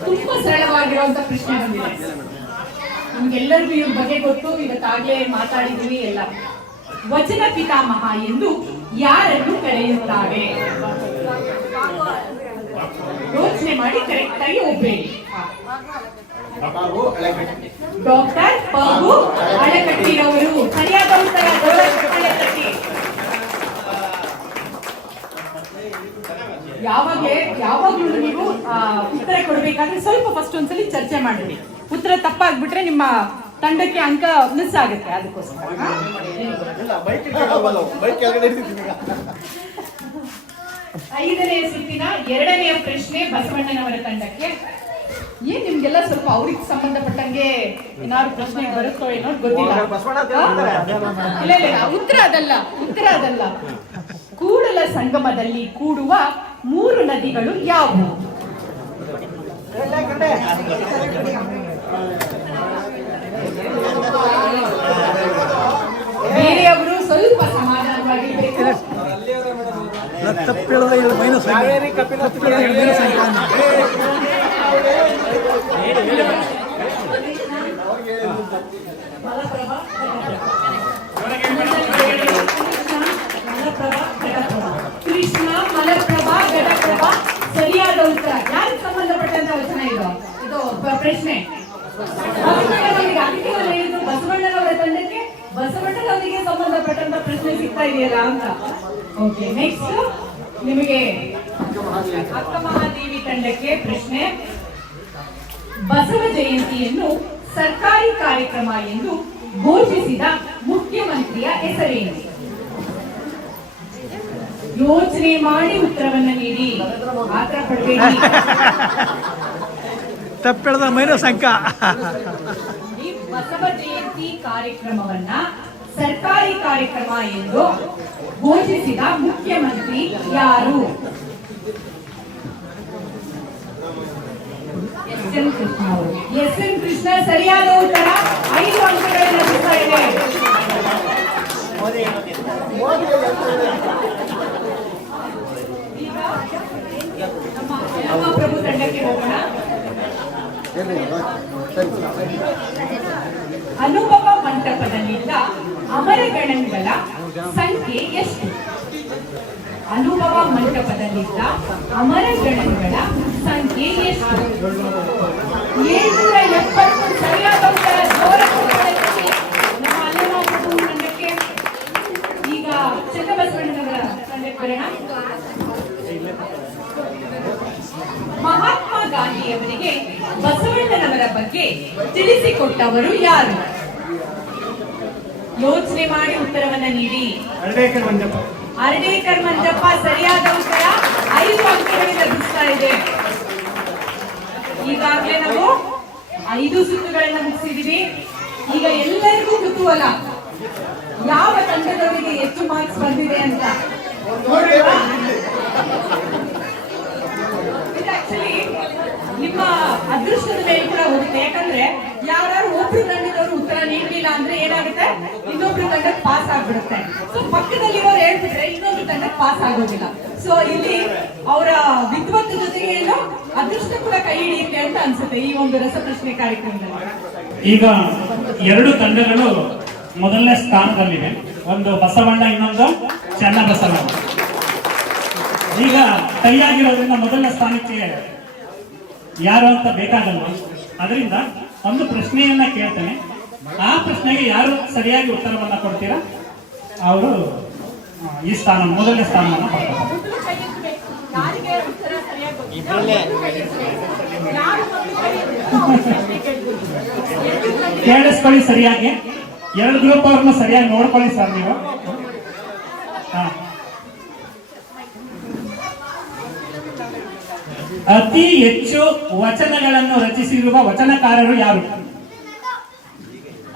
ತುಂಬಾ ಸರಳವಾಗಿರುವಂತ ಪ್ರಶ್ನೆ ಬಂದಿದೆ. ನಮ್ಗೆಲ್ಲರಿಗೂ ಇವ್ರ ಬಗ್ಗೆ ಗೊತ್ತು. ಇವತ್ತಾಗ್ಲೇ ಮಾತಾಡಿದ್ವಿ ಎಲ್ಲ. ವಚನ ಪಿತಾಮಹ ಎಂದು ಯಾರನ್ನು ಕರೆಯುತ್ತಾರೆ? ಯೋಚನೆ ಮಾಡಿ ಕರೆಕ್ಟ್ ಆಗಿ ಒಬ್ಬೇಡಿ ಡಾಕ್ಟರ್ ಬಾಬು ಅಳಕಟ್ಟಿರವರು. ಸರಿಯಾದ ಉತ್ತರ ಗೌರವ ಯಾವಾಗ ಯಾವಾಗ್ಲೇ ನೀವು ಉತ್ತರ ಕೊಡ್ಬೇಕಾದ್ರೆ ಸ್ವಲ್ಪ ಫಸ್ಟ್ ಒಂದ್ಸಲಿ ಚರ್ಚೆ ಮಾಡ್ಬಿಡಿ ಉತ್ತರ ತಪ್ಪಾಗ್ಬಿಟ್ರೆ ನಿಮ್ಮ ತಂಡಕ್ಕೆ ಅಂಕ ಮಿಸ್ ಆಗುತ್ತೆ ಅದಕ್ಕೋಸ್ಕರ. ಐದನೇ ಸುತ್ತಿನ ಎರಡನೆಯ ಪ್ರಶ್ನೆ ಬಸವಣ್ಣನವರ ತಂಡಕ್ಕೆ. ಏನ್ ನಿಮ್ಗೆಲ್ಲ ಸ್ವಲ್ಪ ಅವ್ರಿಗೆ ಸಂಬಂಧಪಟ್ಟಂಗೆ ಏನಾದ್ರು ಪ್ರಶ್ನೆ ಬರುತ್ತೋ ಏನೋ ಗೊತ್ತಿಲ್ಲ. ಇಲ್ಲ ಇಲ್ಲ ಉತ್ತರ ಅದಲ್ಲ ಉತ್ತರ ಅದಲ್ಲ. ಕೂಡಲ ಸಂಗಮದಲ್ಲಿ ಕೂಡುವ ಮೂರು ನದಿಗಳು ಯಾವುವು ಬೇರೆಯವರು ಸ್ವಲ್ಪ ಸಮಾಧಾನವಾಗಿರ್ಬೇಕು ಕಾವೇರಿ ಕಪಿಲ ಕೃಷ್ಣ ಮಲಪ್ರಭಾ ಘಟಪ್ರಭಾ ಸರಿಯಾದ ಉತ್ತರ. ಯಾರಿಗೆ ಸಂಬಂಧಪಟ್ಟಂತ ವಚನ ಇದು? ಪ್ರಶ್ನೆ. ಬಸವಣ್ಣನವರ ತಂಡಕ್ಕೆ ಬಸವಣ್ಣನವರಿಗೆ ಸಂಬಂಧಪಟ್ಟಂತ ಪ್ರಶ್ನೆ ಸಿಗ್ತಾ ಇದೆಯಲ್ಲ ಅಂತ. ಓಕೆ ನೆಕ್ಸ್ಟ್ ನಿಮಗೆ ಅಕ್ಕ ಮಹಾದೇವಿ ತಂಡಕ್ಕೆ ಪ್ರಶ್ನೆ. ಬಸವ ಜಯಂತಿಯನ್ನು ಸರ್ಕಾರಿ ಕಾರ್ಯಕ್ರಮ ಎಂದು ಘೋಷಿಸಿದ ಮುಖ್ಯಮಂತ್ರಿಯ ಹೆಸರೇನು? ಯೋಚನೆ ಮಾಡಿ ಉತ್ತರವನ್ನು ನೀಡಿ. ಮಾತ್ರ ಪಡಬೇಡಿ. ತಪ್ಪೆಳ್ದ ಮೈನಸ್ ಅಂಕ. ಈ ಬಸವ ಜಯಂತಿ ಕಾರ್ಯಕ್ರಮವನ್ನ ಸರ್ಕಾರಿ ಕಾರ್ಯಕ್ರಮ ಎಂದು ಘೋಷಿಸಿದ ಮುಖ್ಯಮಂತ್ರಿ ಯಾರು? ಎಸ್ ಎನ್ ಕೃಷ್ಣ ಅವರು. ಎಸ್ ಎನ್ ಕೃಷ್ಣ ಸರಿಯಾದ ಉತ್ತರ. ಐದು ಅಂಕಗಳನ್ನು ನಮ್ಮ ಪ್ರಭು ತಂಡಕ್ಕೆ ಹೋಗೋಣ. ಅನುಭವ ಮಂಟಪದಲ್ಲಿದ್ದ ಅಮರಗಣಗಳ ಸಂಖ್ಯೆ ಎಷ್ಟು? ಅನುಭವ ಮಂಟಪದಲ್ಲಿದ್ದ ಅಮರಗಣಗಳ ಸಂಖ್ಯೆ ಎಷ್ಟು? ಎಪ್ಪತ್ತು ಸರಿಯಾದ ಈಗ ಗಾಂಧಿಯವರಿಗೆ ಬಸವಣ್ಣನವರ ಬಗ್ಗೆ ತಿಳಿಸಿಕೊಟ್ಟವರು ಯಾರು? ಯೋಚನೆ ಮಾಡಿ ಉತ್ತರವನ್ನ ನೀಡಿ. ಅರಡೇಕರ್ ಮಂಜಪ್ಪ. ಸರಿಯಾದ ಉತ್ತರ. ಐದು ಅಂಕಗಳಿಂದ ಮುಗಿಸ್ತಾ ಇದೆ. ಈಗಾಗಲೇ ನಾವು ಐದು ಸುತ್ತುಗಳನ್ನ ಮುಗಿಸಿದೀವಿ ಈಗ ಎಲ್ಲರಿಗೂ ಕುತೂಹಲ ಯಾವ ತಂಡದವರಿಗೆ ಹೆಚ್ಚು ಮಾರ್ಕ್ಸ್ ಬಂದಿದೆ ಅಂತ ನಿಮ್ಮ ಅದೃಷ್ಟದ ಮೇಲೆ ಕೂಡ ಹೋಗುತ್ತೆ. ಯಾಕಂದ್ರೆ ಯಾರು ಒಬ್ರು ತಂಡದವರು ಉತ್ತರ ನೀಡಲಿಲ್ಲ ಅಂದ್ರೆ ಏನಾಗುತ್ತೆ? ಇನ್ನೊಬ್ರು ತಂಡಕ್ಕೆ ಪಾಸ್ ಆಗ್ಬಿಡುತ್ತೆ. ಸೊ ಪಕ್ಕದಲ್ಲಿರೋರು ಹೇಳ್ತಿದ್ರೆ ಇನ್ನೊಂದು ತಂಡಕ್ಕೆ ಪಾಸ್ ಆಗೋದಿಲ್ಲ. ಸೊ ಇಲ್ಲಿ ಅವರ ವಿದ್ವತ್ ಜೊತೆಗೆ ಏನೋ ಅದೃಷ್ಟ ಕೂಡ ಕೈ ಹಿಡಿಯುತ್ತೆ ಅಂತ ಅನ್ಸುತ್ತೆ ಈ ಒಂದು ರಸಪ್ರಶ್ನೆ ಕಾರ್ಯಕ್ರಮದಲ್ಲಿ. ಈಗ ಎರಡು ತಂಡಗಳು ಮೊದಲನೇ ಸ್ಥಾನದಲ್ಲಿವೆ. ಒಂದು ಬಸವಣ್ಣ, ಇನ್ನೊಂದು ಚೆನ್ನ ಬಸವಣ್ಣ ಈಗ ಕೈಯಾಗಿರೋದ್ರಿಂದ ಮೊದಲ ಸ್ಥಾನಕ್ಕೆ ಯಾರು ಅಂತ ಬೇಕಾಗಲ್ಲ ಅದರಿಂದ ಒಂದು ಪ್ರಶ್ನೆಯನ್ನ ಕೇಳ್ತೇನೆ. ಆ ಪ್ರಶ್ನೆಗೆ ಯಾರು ಸರಿಯಾಗಿ ಉತ್ತರವನ್ನ ಕೊಡ್ತೀರಾ? ಅವರು ಈ ಸ್ಥಾನ ಮೊದಲನೇ ಸ್ಥಾನವನ್ನು ಪಡ್ತಾರೆ ಕೇಳಿಸ್ಕೊಳ್ಳಿ ಸರಿಯಾಗಿ. ಎರಡು ಗ್ರೂಪ್ ಅವ್ರನ್ನ ಸರಿಯಾಗಿ ನೋಡ್ಕೊಳ್ಳಿ ಸರ್ ನೀವು ಹಾ. ಅತಿ ಹೆಚ್ಚು ವಚನಗಳನ್ನು ರಚಿಸಿರುವ ವಚನಕಾರರು ಯಾರು?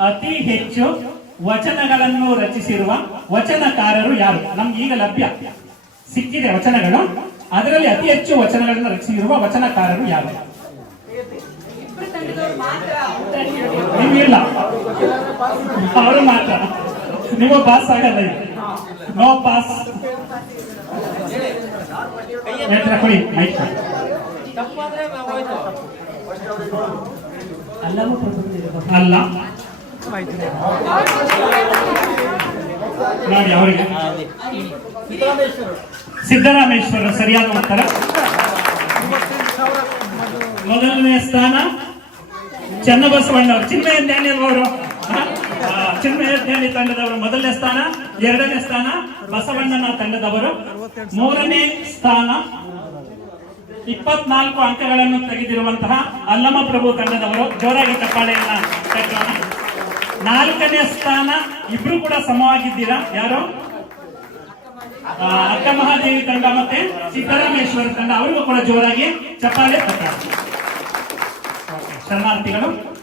ಅತಿ ಹೆಚ್ಚು ವಚನಗಳನ್ನು ರಚಿಸಿರುವ ವಚನಕಾರರು ಯಾರು? ನಮ್ಗೆ ಈಗ ಲಭ್ಯ. ಸಿಕ್ಕಿದೆ ವಚನಗಳು. ಅದರಲ್ಲಿ ಅತಿ ಹೆಚ್ಚು ವಚನಗಳನ್ನು ರಚಿಸಿರುವ ವಚನಕಾರರು ಯಾರು? ನಿಮ್ಗಿಲ್ಲ ಅವರು ಮಾತ್ರ. ನೀವು ಪಾಸ್ ಆಗಲ್ಲ ನೋ ಪಾಸ್ ಕೊಡಿ ಮೈಕ್ ಕೊಡಿ. ಅಲ್ಲಮ ಪ್ರಭು ತಿರುಗ ಅಲ್ಲ. ನೋಡಿ ಅವರಿಗೆ. ಸಿದ್ದರಾಮೇಶ್ವರ, ಸರಿಯಾದ ಉತ್ತರ. ಮೊದಲನೇ ಸ್ಥಾನ ಚನ್ನಬಸವಣ್ಣ ಅವರು ಚಿನ್ಮಯ ಜ್ಞಾನಿ ಅವರು. ಚಿನ್ಮಯ ಜ್ಞಾನಿ ತಂಡದವರು ಮೊದಲನೇ ಸ್ಥಾನ, ಎರಡನೇ ಸ್ಥಾನ, ಬಸವಣ್ಣನ ತಂಡದವರು. ಮೂರನೇ ಸ್ಥಾನ ಇಪ್ಪತ್ನಾಲ್ಕು ಅಂಕಗಳನ್ನು ತೆಗೆದಿರುವಂತಹ ಅಲ್ಲಮ ಪ್ರಭು ತಂಡದವರು ಜೋರಾಗಿ ಚಪ್ಪಾಳೆಯನ್ನ ಕಟ್ಟೋಣ. ನಾಲ್ಕನೇ ಸ್ಥಾನ, ಇಬ್ರು ಕೂಡ ಸಮವಾಗಿದ್ದೀರಾ? ಯಾರು? ಅಕ್ಕ ಮಹಾದೇವಿ ತಂಡ ಮತ್ತೆ ಸಿದ್ದರಾಮೇಶ್ವರ ತಂಡ, ಅವರಿಗೂ ಕೂಡ ಜೋರಾಗಿ ಚಪ್ಪಾಳೆ ಕಟ್ಟ ಶರಣಾರ್ಥಿಗಳು.